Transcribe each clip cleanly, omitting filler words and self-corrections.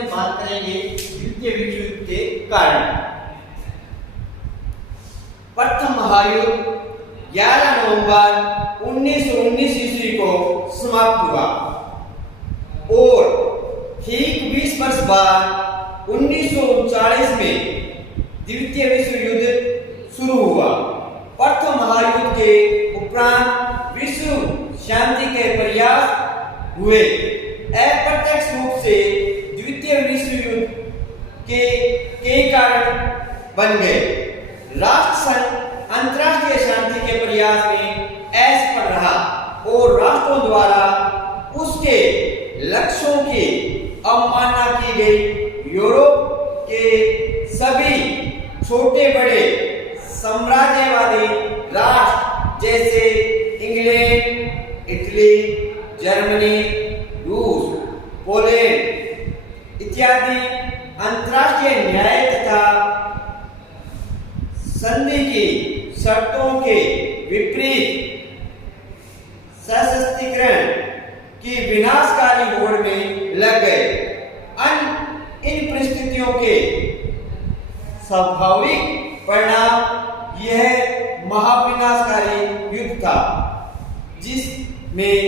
में बात करेंगे द्वितीय विश्व युद्ध के कारण। प्रथम महायुद्ध 11 नवंबर 1919 ईस्वी को समाप्त हुआ और ठीक 20 वर्ष बाद 1939 में द्वितीय विश्व युद्ध शुरू हुआ। प्रथम महायुद्ध के उपरांत विश्व शांति के प्रयास हुए। अप्रत्यक्ष रूप से द्वितीय विश्व युद्ध के कारण बन गए। राष्ट्र संघ अंतरराष्ट्रीय शांति के प्रयास में असफल रहा और राष्ट्रों द्वारा उसके लक्ष्यों की अवमानना की गई। यूरोप के सभी छोटे बड़े साम्राज्यवादी राष्ट्र जैसे इंग्लैंड, इटली, जर्मनी, रूस, पोलैंड इत्यादि अंतरराष्ट्रीय न्याय तथा संधि की शर्तों के विपरीत सशस्त्रीकरण की विनाशकारी होड़ में लग गए। इन परिस्थितियों के स्वाभाविक परिणाम यह महाविनाशकारी युद्ध था जिसमें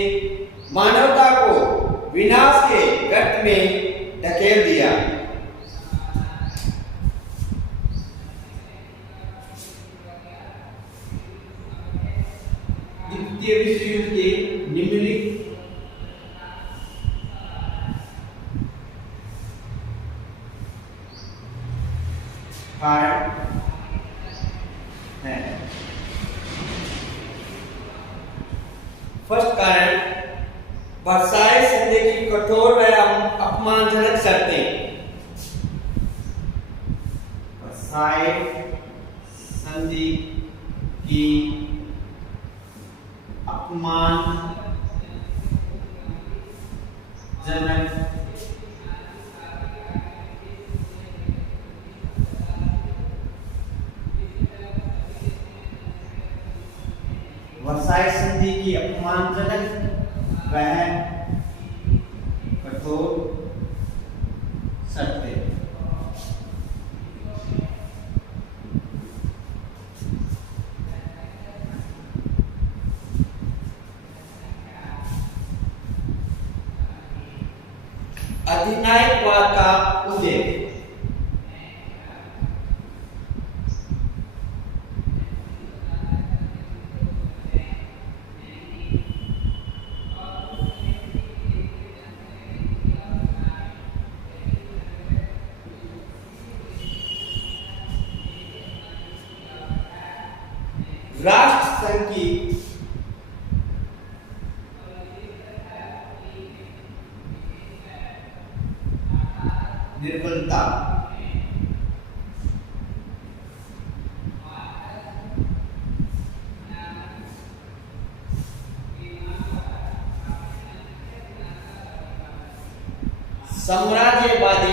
मानवता को विनाश के गर्त में धकेल दिया। द्वितीय विश्व युद्ध के निम्नलिखित कारण है। फर्स्ट कारण वर्साई संधि की कठोर व अपमानजनक शर्तें। वर्साई संधि की अपमानजनक वर्साई संधि की अपमानजनक व कठोर शर्तें। अधिनायकवाद का उदय। राष्ट्र संघ की निर्बलता। साम्राज्यवादी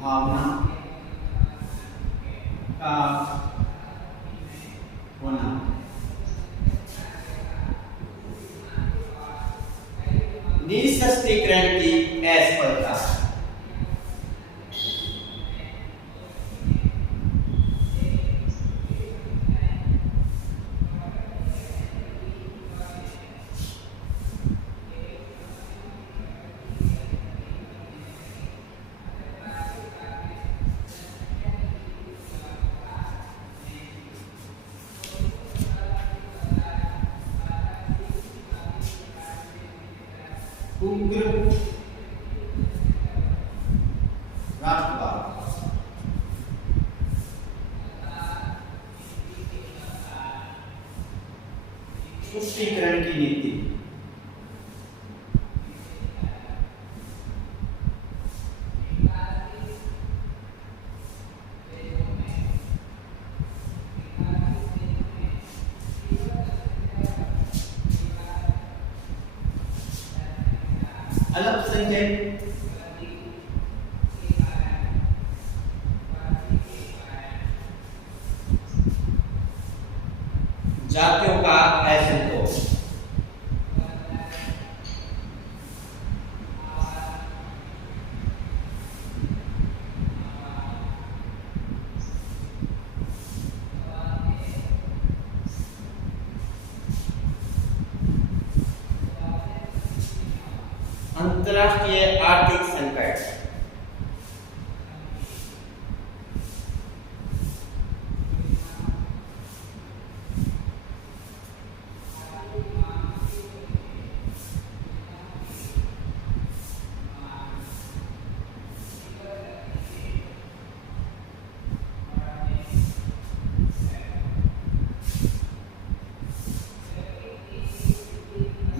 भावना का होना। निःशस्त्रीकरण की असफलता। उग्र राष्ट्रवाद। तुष्टीकरण की नीति। अल्पसंख्यक अंतर्राष्ट्रीय आर्थिक संकट।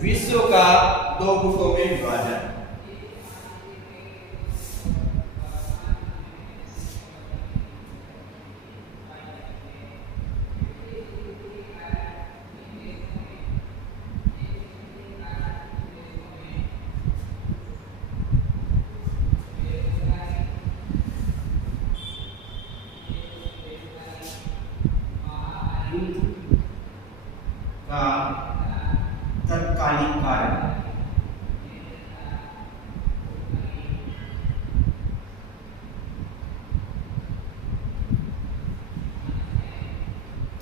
विश्व का दो गुटों में विभाजन। का तत्कालीन कारण।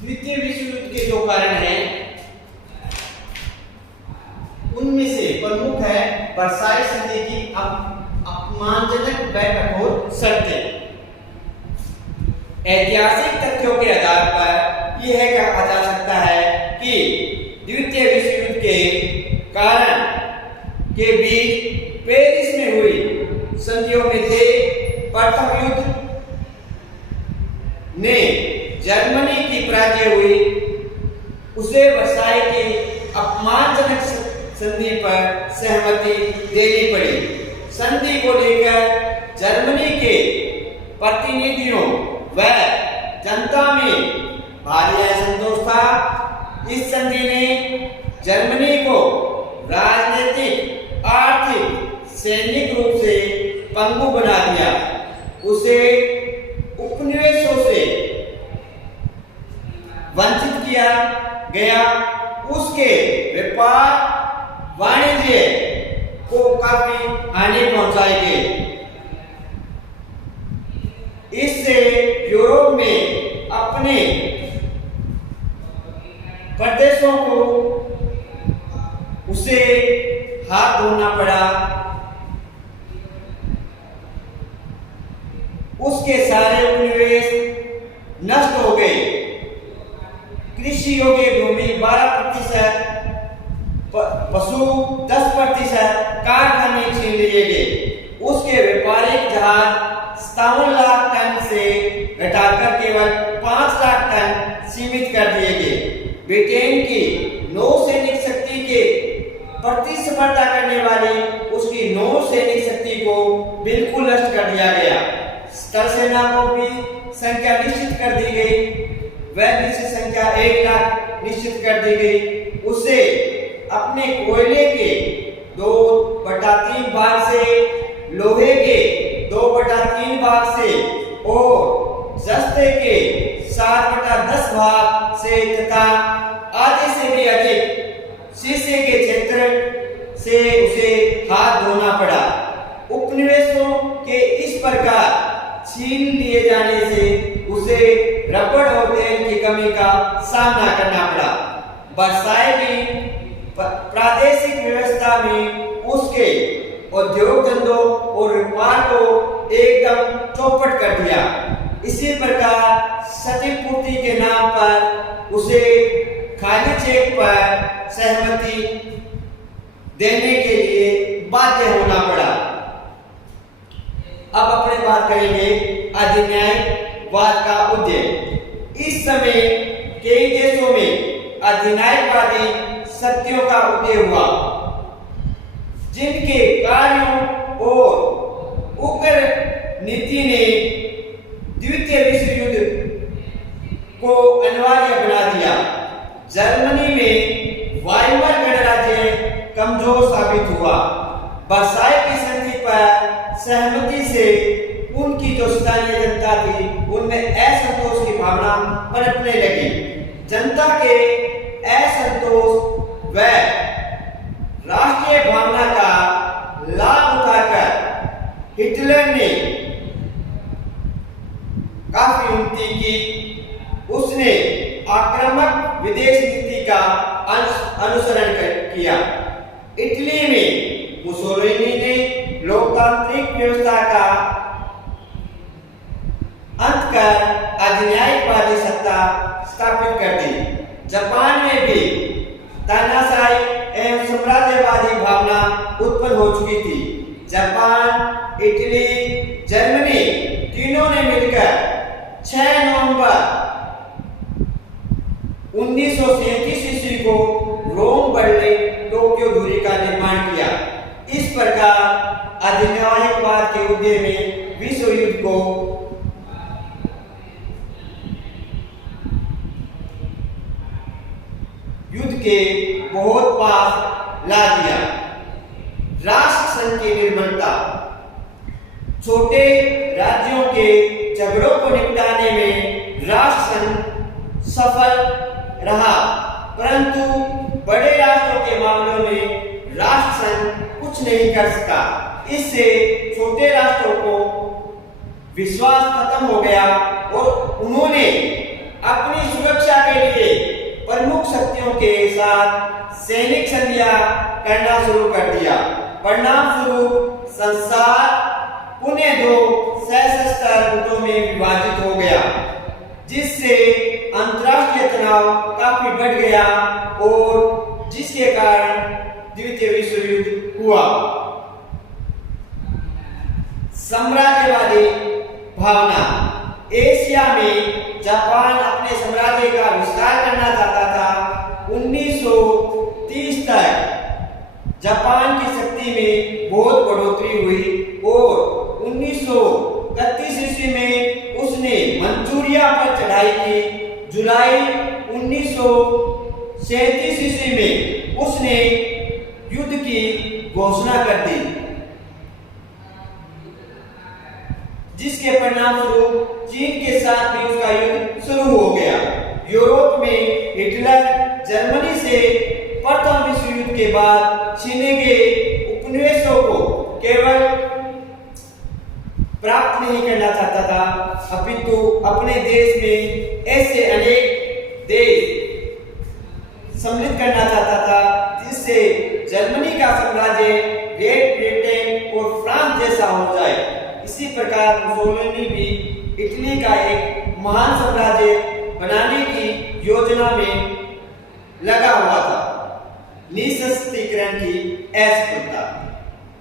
द्वितीय विश्व युद्ध के जो कारण हैं उनमें से प्रमुख है वर्साई संधि की अपमानजनक व कठोर शर्तें। ऐतिहासिक तथ्यों के आधार पर यह कहा जा सकता है कि द्वितीय विश्व युद्ध के कारण के बीच पेरिस में हुई संधियों में से प्रथम युद्ध ने जर्मनी की पराजय हुई, उसे वर्साई की अपमानजनक संधि पर सहमति देनी पड़ी। संधि को लेकर जर्मनी के प्रतिनिधियों व जनता में भारी असंतोष था। इस संधि ने जर्मनी को राजनीतिक, आर्थिक, सैनिक रूप से पंगु बना दिया। उसे उपनिवेशों से वंचित किया गया। उसके व्यापार वाणिज्य को काफी हानि पहुंचाई गई। इससे यूरोप में अपने प्रदेशों को उसे हाथ धोना पड़ा। उसके सारे उपनिवेश नष्ट हो गए। कृषि योग्य भूमि 12%, पशु 10%, कारखाने छीन लिए गए। उसके व्यापारिक जहाज 57 लाख टन से घटाकर केवल 5 लाख टन सीमित कर दिए गए। ब्रिटेन की नौ सैनिक शक्ति के प्रतिस्पर्धा करने वाली उसकी नौ सैनिक शक्ति को बिल्कुल नष्ट कर दिया गया। स्थल सेना को भी संख्या निश्चित कर दी गई। वह निश्चित संख्या 1 लाख निश्चित कर दी गई। उसे अपने कोयले के 2/3 भाग से, लोहे के 2/3 भाग से और जस्ते के 7/10 भाग से तथा आधे से भी अधिक शीशे के क्षेत्र से उसे हाथ धोना पड़ा। उपनिवेशों के इस प्रकार छीन लिए जाने से उसे रबड़ और तेल की कमी का सामना करना पड़ा। वर्साई की प्रादेशिक व्यवस्था में उसके उद्योग धंधों और व्यापार को एकदम चौपट कर दिया। इसी प्रकार क्षतिपूर्ति के नाम पर उसे खाली चेक पर सहमति देने के लिए बाध्य होना पड़ा। अब अपने बात करेंगे अधिन्यायवाद का उदय। इस समय कई देशों में अधिन्यायवादी शक्तियों का उदय हुआ, जिनके कार्यों और उग्र नीति ने द्वितीय विश्व युद्ध को अनिवार्य बना दिया। जर्मनी में वाइमर गणराज्य कमजोर साबित हुआ। वर्साई की संधि पर सहमति से उनकी जो स्थानीय जनता थी उनमें असंतोष की भावना पनपने लगी। जनता के असंतोष व राष्ट्रीय भावना का लाभ उठाकर हिटलर ने काफी उन्नति की। उसने आक्रामक विदेश नीति का अनुसरण किया। इटली में मुसोलिनी ने लोकतांत्रिक व्यवस्था का अंत कर अधिनायकवादी सत्ता स्थापित कर दी। जापान में भी तानाशाही एवं साम्राज्यवादी भावना उत्पन्न हो चुकी थी। जापान, इटली, जर्मनी तीनों ने मिलकर 6 नवंबर 1937 ईस्वी को रोम, बर्लिन, टोक्यो दूरी का निर्माण किया। इस प्रकार अधिनायकवाद के उदय में विश्व युद्ध को युद्ध के बहुत पास ला दिया। राष्ट्र संघ की निर्बलता, छोटे राज्यों के झगड़ों को निपटाने में राष्ट्र संघ सफल रहा, परंतु बड़े राष्ट्रों के मामलों में राष्ट्र संघ कुछ नहीं कर सका। इससे छोटे राष्ट्रों को विश्वास खत्म हो गया और उन्होंने अपनी सुरक्षा के लिए प्रमुख शक्तियों के साथ सैनिक संधियां करना शुरू कर दिया। परिणाम स्वरूप संसार पुनः 2 सशस्त्र गुटों में विभाजित हो गया, जिससे अंतर्राष्ट्रीय तनाव काफी बढ़ गया और जिसके कारण द्वितीय विश्व युद्ध हुआ। साम्राज्यवादी भावना, एशिया में जापान अपने साम्राज्य का विस्तार करना चाहता था। 1930 तक जापान की शक्ति में बहुत बढ़ोतरी हुई और 1931 ईस्वी में उसने मंचूरिया पर चढ़ाई की। जुलाई 1937 ईस्वी में उसने युद्ध की घोषणा कर दी, जिसके परिणाम स्वरूप चीन के साथ भी उसका युद्ध शुरू हो गया। यूरोप में हिटलर जर्मनी से प्रथम विश्व युद्ध के बाद छीने गए उपनिवेशों को केवल प्राप्त नहीं करना चाहता था, अपितु अपने देश में ऐसे अनेक देश सम्मिलित करना चाहता था जिससे जर्मनी का साम्राज्य ग्रेट ब्रिटेन और फ्रांस जैसा हो जाए। इसी प्रकार मुसोलिनी भी इटली का एक महान साम्राज्य बनाने की योजना में लगा हुआ था। निःशस्त्रीकरण की असफलता,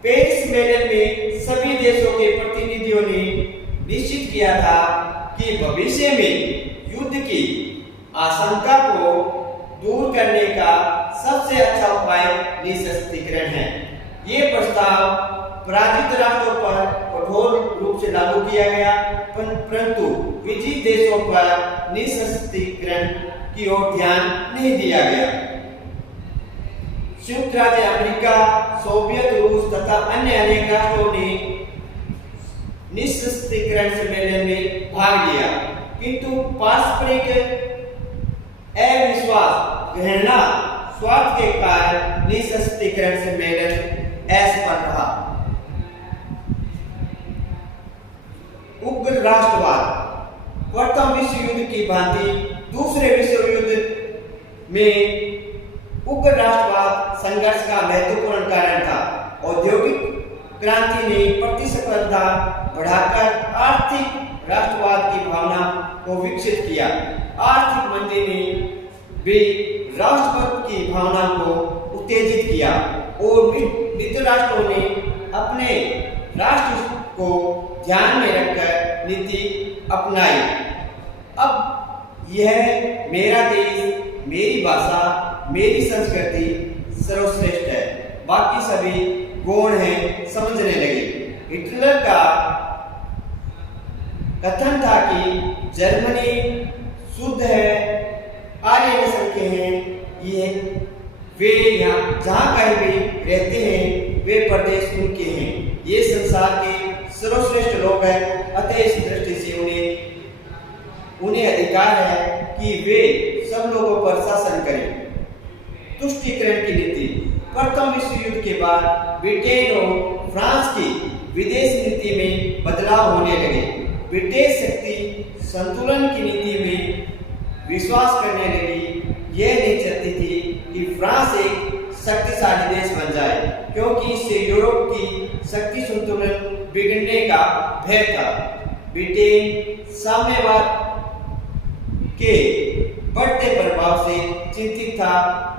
पेरिस मेलन में सभी देशों के प्रतिनिधियों ने निश्चित किया था कि भविष्य में युद्ध की आशंका को दूर करने का सबसे अच्छा उपाय निःशस्त्रीकरण है। ये प्रस्ताव पराजित राष्ट्रों पर कठोर रूप से लागू किया गया, परंतु विजित देशों पर निःशस्त्रीकरण की ओर ध्यान नहीं दिया गया। संयुक्त राज्य अमेरिका, सोवियत रूस तथा अन्य अनेक राष्ट्रों ने निःशस्त्रीकरण सम्मेलन में भाग लिया, किंतु पारस्परिक अविश्वास, घृणा, स्वार्थ के कारण निःशस्त्रीकरण सम्मेलन असफल रहा। उग्र राष्ट्रवाद, प्रथम विश्व युद्ध की भांति दूसरे विश्व युद्ध में उग्र राष्ट्रवाद संघर्ष का महत्वपूर्ण कारण था। औद्योगिक क्रांति ने प्रतिस्पर्धा बढ़ाकर आर्थिक राष्ट्रवाद की भावना को विकसित किया। आर्थिक मंदी ने भी राष्ट्रवाद की भावना को उत्तेजित किया और मित्र राष्ट्रों ने अपने राष्ट्र को ध्यान में रखकर नीति अपनाई। अब यह मेरा देश, मेरी भाषा, मेरी संस्कृति सर्वश्रेष्ठ है, बाकी सभी गौण हैं, समझने लगे। हिटलर का कथन था कि जर्मनी शुद्ध है, आर्य नस्ल के हैं, ये वे यहाँ जहाँ कहीं भी रहते हैं वे प्रदेश उनके हैं, ये संसार के सर्वश्रेष्ठ लोग हैं। अतः इस दृष्टि से उन्हें अधिकार है कि वे सब लोगों पर शासन करें। तुष्टीकरण की नीति, प्रथम विश्व युद्ध के बाद ब्रिटेन और फ्रांस की विदेश नीति में बदलाव होने लगे। ब्रिटिश शक्ति संतुलन की नीति में विश्वास करने लगी। यह नहीं चाहती थी कि फ्रांस एक शक्तिशाली देश बन जाए, क्योंकि इससे यूरोप की शक्ति संतुलन बिगड़ने का भय था। ब्रिटेन साम्यवाद के बढ़ते प्रभाव से चिंतित था,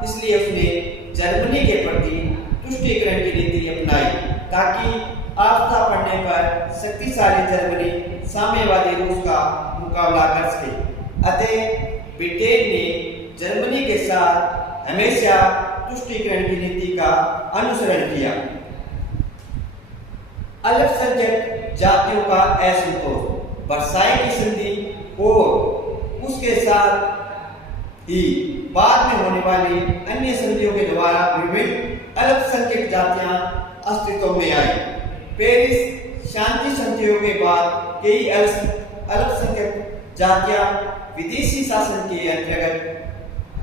इसलिए उसने जर्मनी के प्रति तुष्टीकरण की नीति अपनाई, ताकि आस्था पड़ने पर शक्तिशाली जर्मनी साम्यवादी रूस का मुकाबला कर सके। अतः ब्रिटेन ने जर्मनी के साथ हमेशा तुष्टीकरण की नीति का अनुसरण किया। अल्पसंख्यक जातियों का असंतोष, वर्साई की संधि और उसके साथ ही बाद में होने वाली अन्य संधियों के द्वारा विभिन्न अल्पसंख्यक जातियां अस्तित्व में आई। पेरिस शांति संधियों के बाद कई अल्पसंख्यक जातियां विदेशी शासन के अंतर्गत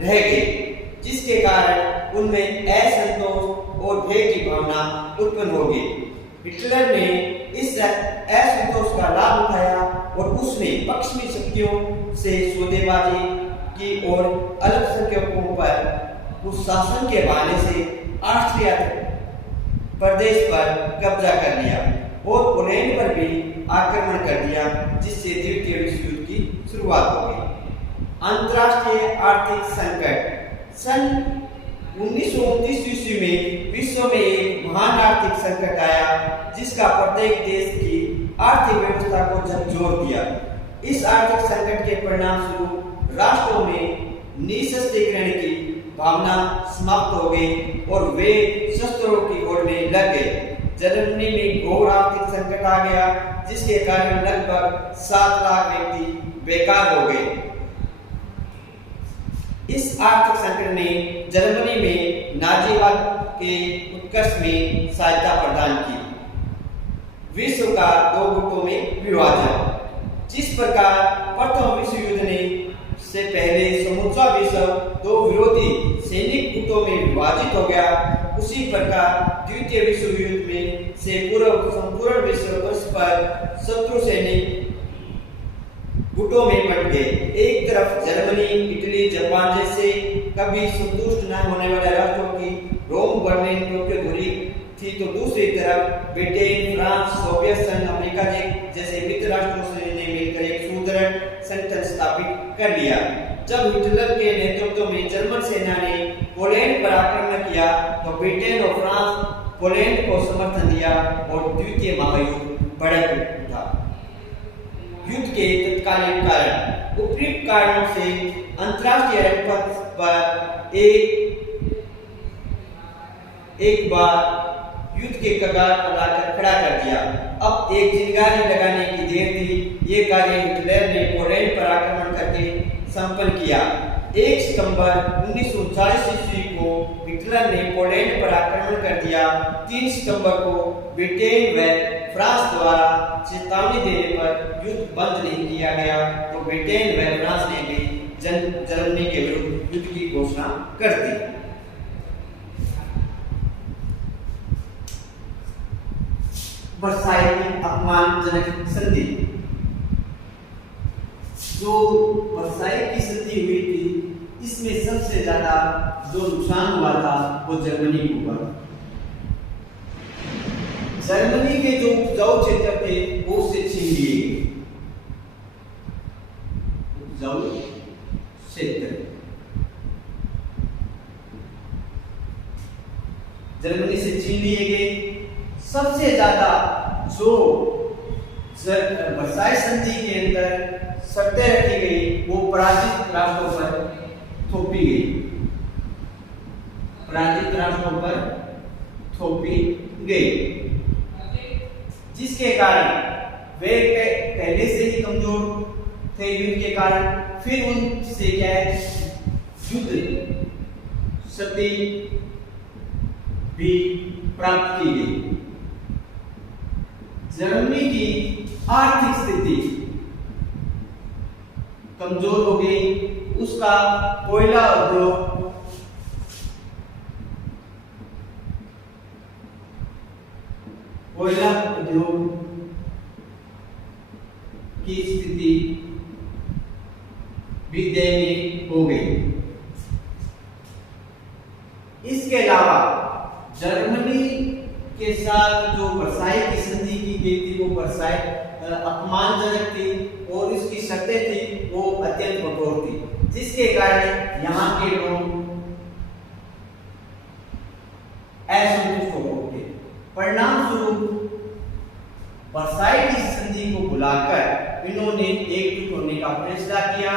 रह गई, जिसके कारण उनमें असंतोष और भय की भावना उत्पन्न हो गई। हिटलर ने इस असंतोष का लाभ उठाया और उसने पश्चिमी शक्तियों से सौदेबाजी की और अल्पसंख्यकों पर उस शासन के बहाने से ऑस्ट्रिया प्रदेश पर कब्जा कर लिया और पोलैंड पर भी आक्रमण कर दिया, जिससे द्वितीय विश्व युद्ध की शुरुआत हो गई। अंतर्राष्ट्रीय आर्थिक संकट। सन 1929 ईस्वी में विश्व में एक महान आर्थिक संकट आया, जिसका प्रत्येक देश की आर्थिक व्यवस्था को झकझोर दिया। इस आर्थिक संकट के परिणाम स्वरूप राष्ट्रों में निःशस्त्रीकरण की भावना समाप्त हो गई और वे शस्त्रों की ओर में लग गए। जर्मनी में घोर आर्थिक संकट आ गया, जिसके कारण लगभग 7 लाख व्यक्ति बेकार हो गए। इस आर्थिक संकट ने जर्मनी में नाजीवाद के उत्कर्ष में सहायता प्रदान की। विश्व का 2 गुटों में विभाजन। जिस प्रकार प्रथम विश्व युद्ध ने से पहले समूचा विश्व 2 विरोधी सैनिक गुटों में विभाजित हो गया, उसी प्रकार द्वितीय विश्व युद्ध में से पूर्व संपूर्ण विश्व परस्पर शत्रु सैनिक गुटों में बंट गए। एक तरफ जर्मनी, इटली, जापान जैसे कभी संतुष्ट न होने वाले राष्ट्रों की रोम बर्लिन टोक्यो धुरी थी, तो दूसरी तरफ ब्रिटेन, फ्रांस, सोवियत संघ, अमेरिका जैसे मित्र राष्ट्रों से ने मिलकर एक सुदृढ़ संगठन स्थापित कर लिया। जब हिटलर के नेतृत्व में जर्मन सेना ने पोलैंड पर आक्रमण किया, तो ब्रिटेन और फ्रांस पोलैंड को समर्थन दिया और द्वितीय महायुद्ध भड़क उठा। युद्ध के तत्कालीन कारण। उपयुक्त कारणों से अंतर्राष्ट्रीय रणपथ पर एक बार युद्ध के कगार पर लाकर खड़ा कर दिया। अब एक चिंगारी लगाने की देर थी। ये कार्य हिटलर ने पोलैंड पर आक्रमण करके संपन्न किया। 1 सितंबर 1939 ईस्वी को हिटलर ने पोलैंड पर आक्रमण कर दिया। 3 सितंबर को ब्रिटेन व फ्रांस द्वारा चेतावनी देने पर युद्ध बंद नहीं किया गया, तो ब्रिटेन व फ्रांस ने भी जर्मनी के विरुद्ध युद्ध की घोषणा कर दी। वर्साई की अपमानजनक संधि। जो वर्साई की संधि हुई थी, इसमें सबसे ज्यादा जो नुकसान हुआ था वो जर्मनी को हुआ। जर्मनी के जो उपजाऊ क्षेत्र थे वो उससे छीन लिए गए। उपजाऊ क्षेत्र जर्मनी से छीन लिए गए। सबसे ज्यादा जो वर्साई संधि के अंदर शर्तें रखी गई वो पराजित राष्ट्रों पर थोपी गई। पराजित राष्ट्रों पर थोपी गई, जिसके कारण वे पहले से ही कमजोर थे युद्ध के कारण। फिर उनसे क्या है, युद्ध शक्ति भी प्राप्त की गई। जर्मनी की आर्थिक स्थिति कमजोर हो गई। उसका कोयला उद्योग की स्थिति भी दयनीय हो गई। इसके अलावा जर्मनी के साथ जो वर्साई की संधि की गई थी वो वर्साई अपमानजनक थी और इसकी शर्तें थी वो अत्यंत कठोर थी, जिसके कारण यहाँ के लोग असंतुष्ट हो उठे। परिणाम स्वरूप वर्साई की संधि को बुलाकर इन्होंने एकजुट होने का फैसला किया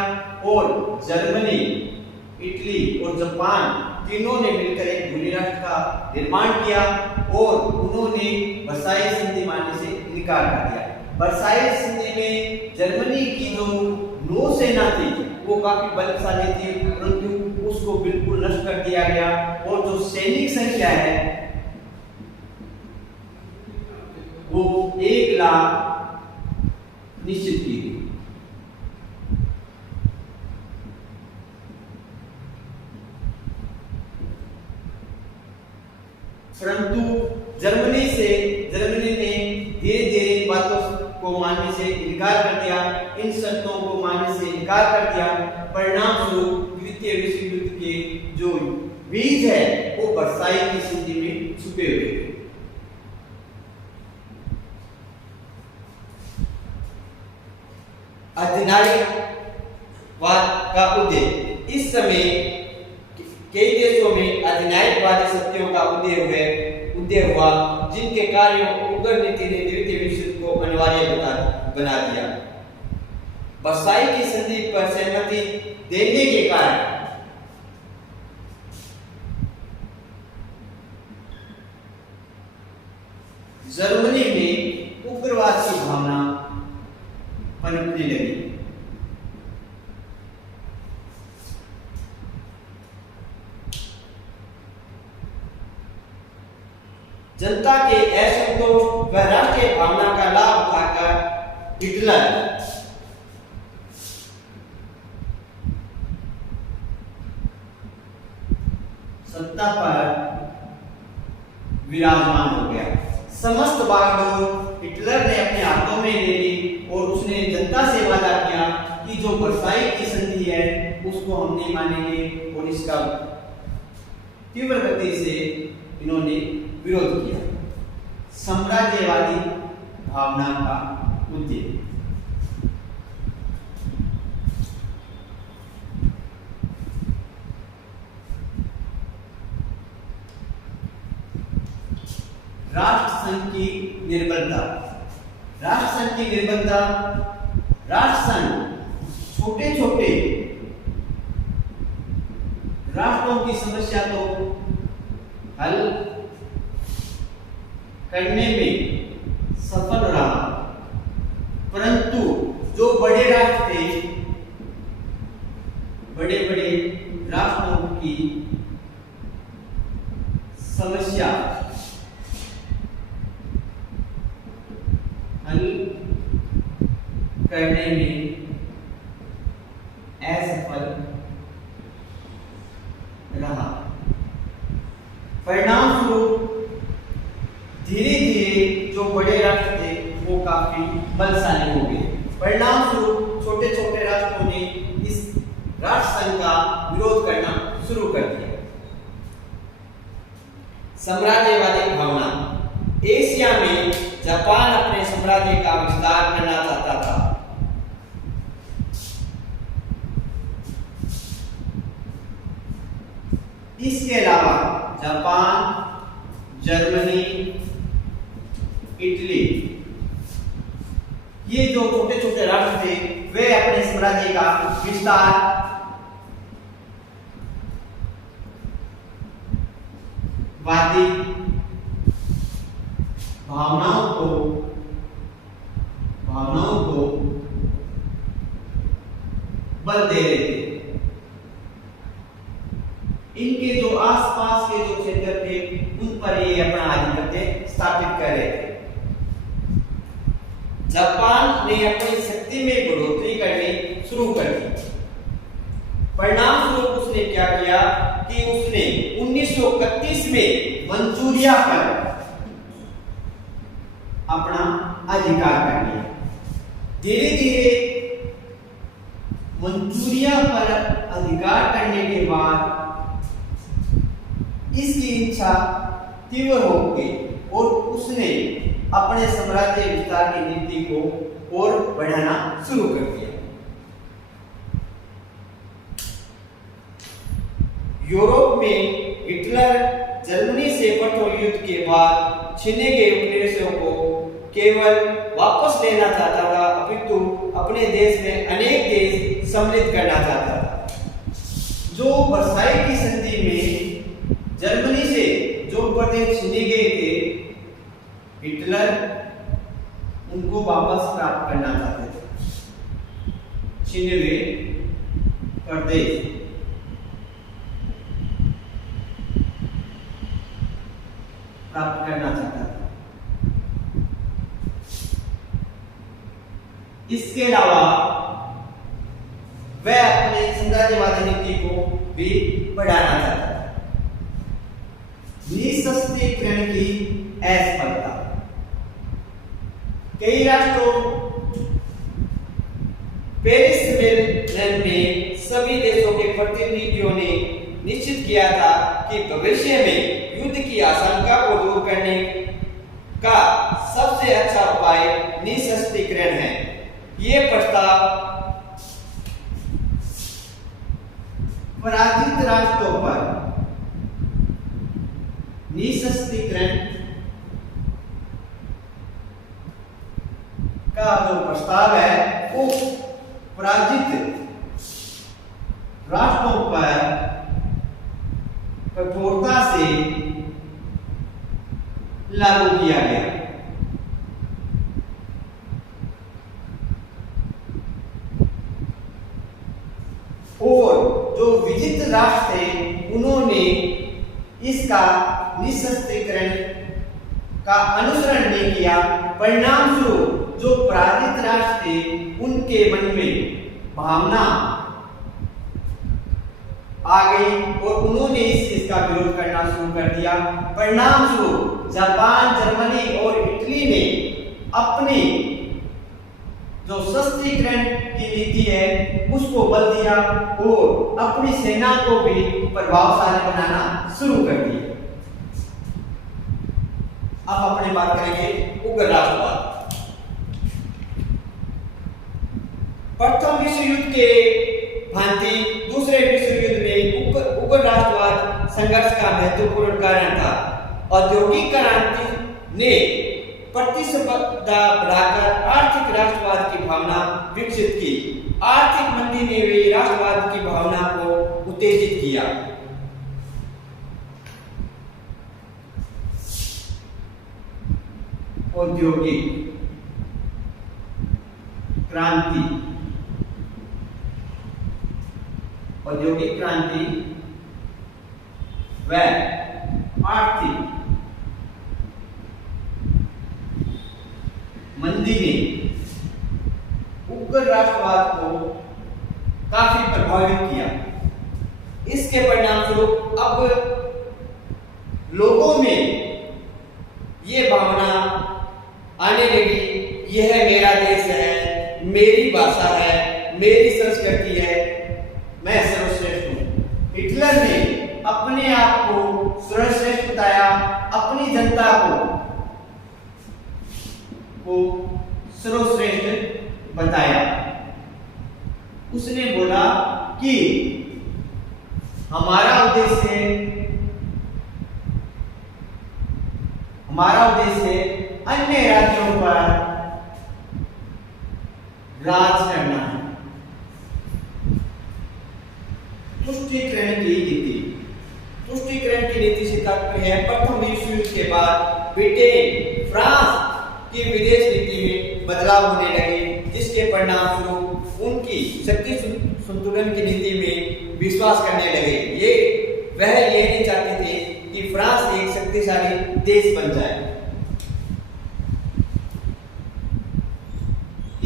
और जर्मनी, इटली और जापान तीनों ने मिलकर एक भूमि राष्ट्र का निर्माण किया और उन्होंने वर्साई संधि मानने से इनकार कर दिया। वर्साई संधि में जर्मनी की जो नौसेना थी वो काफी बलशाली थी, परंतु उसको बिल्कुल नष्ट कर दिया गया और जो सैनिक संख्या है वो 1 लाख निश्चित की गई। परंतु जर्मनी ने धीरे धीरे इन बातों को मानने से इनकार कर दिया, इन शर्तों को मानने से इनकार कर दिया। परिणाम स्वरूप द्वितीय विश्व युद्ध के जो बीज है वो वर्साई की संधि में छुपे हुए थे। अधिनायकवाद का उदय। इस समय कई देशों में अधिनायकवादी शक्तियों का उदय हुआ, जिनके कार्यों उग्र नीति ने द्वितीय विश्व युद्ध को अनिवार्य बना दिया। वर्साई की संधि पर सहमति देने के कारण जर्मनी में उग्रवाद की भावना पनपने लगी। जनता के असंतोष व राष्ट्रीय भावना का लाभ उठाकर हिटलर सत्ता पर विराजमान हो गया। समस्त बागडोर हिटलर ने अपने हाथों में ले ली और उसने जनता से वादा किया कि जो वर्साई की संधि है उसको हम नहीं मानेंगे, और इसका तीव्र गति से इन्होंने विरोध किया। साम्राज्यवादी भावना का उद्देश्य। राष्ट्रसंघ की निर्बलता। राष्ट्रसंघ की निर्बलता, राष्ट्रसंघ छोटे छोटे राष्ट्रों की समस्या को हल करने में सफल रहा, परंतु जो बड़े राष्ट्र थे, बड़े बड़े राष्ट्रों की समस्या हल करने में असफल रहा। परिणाम स्वरूप धीरे धीरे जो बड़े राष्ट्र थे वो काफी बलशाली हो गए। परिणाम स्वरूप छोटे छोटे राष्ट्रों ने इस राष्ट्रसंघ का विरोध करना शुरू कर दिया। साम्राज्यवादी भावना। एशिया में जापान अपने साम्राज्य का विस्तार करना चाहता था। इसके अलावा जापान, जर्मनी, इटली, ये जो छोटे छोटे राष्ट्र थे वे अपने साम्राज्य का विस्तार वादी भावनाओं को बल दे रहे थे। इनके जो आसपास के जो क्षेत्र थे उन पर ये अपना आधिपत्य स्थापित कर रहे थे। जापान ने अपनी शक्ति में बढ़ोतरी करनी शुरू कर दी। परिणाम स्वरूप उसने क्या किया कि उसने 1931 में मंचूरिया पर अपना अधिकार कर लिया। धीरे धीरे मंचूरिया पर अधिकार करने के बाद इसकी इच्छा तीव्र हो गई और उसने अपने साम्राज्य विस्तार की नीति को और बढ़ाना शुरू कर दिया। यूरोप में हिटलर जर्मनी से प्रथम युद्ध के बाद छीने गए उपनिवेशों को केवल वापस लेना चाहता था, अपितु अपने देश में अनेक देश सम्मिलित करना चाहता था। जो वर्साई की संधि में जर्मनी से जो प्रदेश छीने गए थे, हिटलर उनको वापस प्राप्त करना चाहते थे। छीने हुए प्रदेश प्राप्त करना चाहता था। इसके अलावा वह अपने साम्राज्यवादी नीति को भी बढ़ाना चाहता था। निशस्त्रीकरण की असफलता। कई राष्ट्रों पेरिस सम्मेलन में सभी देशों के प्रतिनिधियों ने निश्चित किया था कि भविष्य में युद्ध की आशंका को दूर करने का सबसे अच्छा उपाय निशस्त्रीकरण है। ये प्रस्ताव पराजित राष्ट्रों पर निशस्त्रीकरण का जो प्रस्ताव है वो पराजित राष्ट्रों पर कठोरता से लागू किया गया। और जो विजित राष्ट्र थे उन्होंने इसका निशस्त्रीकरण का अनुसरण नहीं किया। परिणाम स्वरूप जो पराजित राष्ट्र थे उनके मन में भावना आ गई और उन्होंने इस चीज का विरोध करना शुरू कर दिया। परिणाम स्वरूप जापान, जर्मनी और इटली ने अपनी जो शस्त्रीकरण की नीति है उसको बल दिया और अपनी सेना को भी प्रभावशाली बनाना शुरू कर दिया। अब अपनी बात करेंगे उग्र राष्ट्रवाद। प्रथम विश्व युद्ध के भांति दूसरे विश्व युद्ध में उग्र राष्ट्रवाद संघर्ष का महत्वपूर्ण कारण था। औद्योगिक क्रांति ने प्रतिस्पर्धा बढ़ाकर आर्थिक राष्ट्रवाद की भावना विकसित की। आर्थिक मंदी ने भी राष्ट्रवाद की भावना को उत्तेजित किया। औद्योगिक क्रांति, औद्योगिक क्रांति व आर्थिक मंदी ने उग्र राष्ट्रवाद को काफी प्रभावित किया। इसके परिणाम स्वरूप अब लोगों में ये भावना आने लगी, यह मेरा देश है, मेरी भाषा है, मेरी संस्कृति है, मैं सर्वश्रेष्ठ हूं। हिटलर ने अपने आप को सर्वश्रेष्ठ बताया, अपनी जनता को सर्वश्रेष्ठ बताया। उसने बोला कि हमारा उद्देश्य अन्य राज्यों पर राज करना है। तुष्टीकरण की नीति। तुष्टीकरण की नीति से तात्पर्य है प्रथम विश्व युद्ध के बाद ब्रिटेन, फ्रांस की विदेश नीति में बदलाव होने लगे, जिसके परिणाम स्वरूप उनकी शक्ति संतुलन की नीति में विश्वास करने लगे। वह ये नहीं चाहते थे कि फ्रांस एक शक्तिशाली देश बन जाए।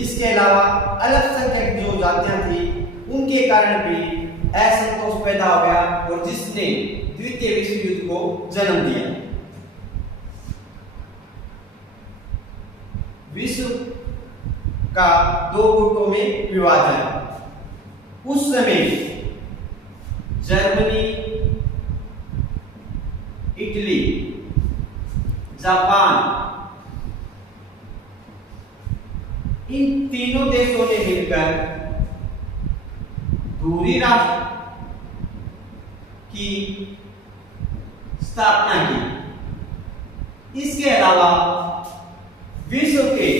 इसके अलावा अल्पसंख्यक जो जातियां थी उनके कारण भी असंतोष पैदा हो गया और जिसने द्वितीय विश्व युद्ध को जन्म दिया। विश्व का दो गुटों में विभाजन। उस समय जर्मनी इटली, जापान, इन तीनों देशों ने मिलकर दूरी राष्ट्र की स्थापना की। इसके अलावा विश्व के